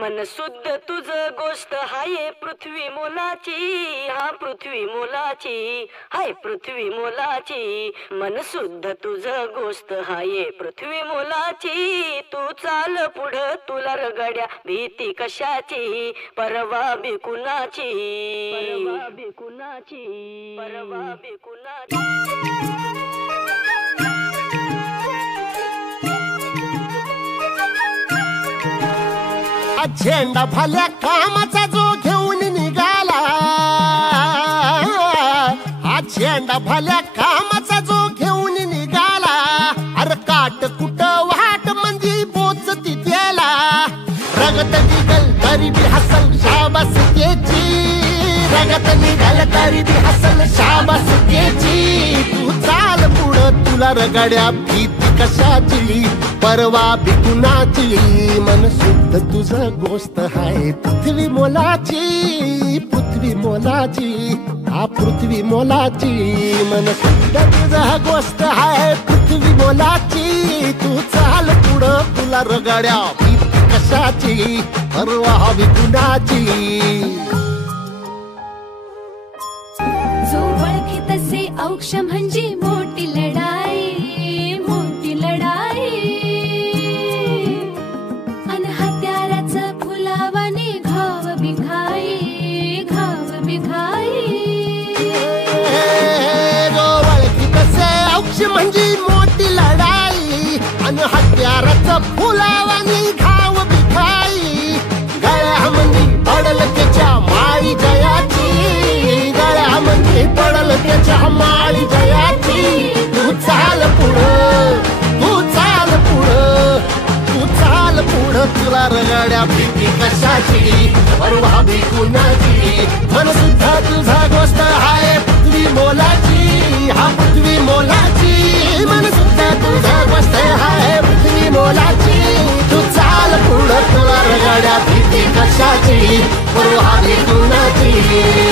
मन शुद्ध तुझ गोष्ट हाय पृथ्वी मोलाची, हा पृथ्वी मोलाची, हाय पृथ्वी मोलाची. मन शुद्ध तुझ गोष्ट हाय पृथ्वी मोलाची. तू चाल पुढं तुला रगड्या भीती कशाची, परवा बी कुणाची, परवा बी कुणाची, परवा बी कुणाची. झेंडा भल्या कामाचा जो घेऊन निघाला, हा झेंडा भल्या कामाचा जो घेऊन निघाला. अरे काट कुट वाट मंदी पोचती त्याला, रगत निघल तरी बी हसल शाबास त्याची, रगत निघल तरी बी हसल शाबास त्याची. तू चाल पुढं तुला रगड्या भीती कशाची, परवा बी कुणाची. मन शुद्ध तुझं गोष्ट हाय पृथ्वी मोलाची, पृथ्वी मोलाची, हा पृथ्वी मोलाची. मन शुद्ध तुझं गोष्ट हाय पृथ्वी मोलाची. तू चाल पुढं तुला रगड्या भीती कशाची, परवा बी कुणाची. जो ओळखी तसे औक्ष म्हणजे मोठी लढाई, मोठी लढाई. अन हत्याराचं फुलावाने घाव बिघाई, घाव बिघाई. जो ओळखी तसे औक्ष म्हणजे मोठी लढाई, अन हत्याराचं फुलावाने घाव बिघाई. गळ्यामध्ये पडल त्याच्या माळी जयाची, गळ्यामध्ये पडल त्याच्या माळी जयाची. तू चाल पुढं, तू चाल पुढं, तू चाल पुढं तुला रगड्या भीती कशाची, परवा बी कुणाची. मन सुद्धा तुझा गोष्ट हाय पृथ्वी मोलाची, हा पृथ्वी मोलाची. मन सुद्धा तुझा गोष्ट हाय पृथ्वी मोलाची. तू चाल पुढं तुला रगड्या भीती कशाची, परवा बी कुणाची.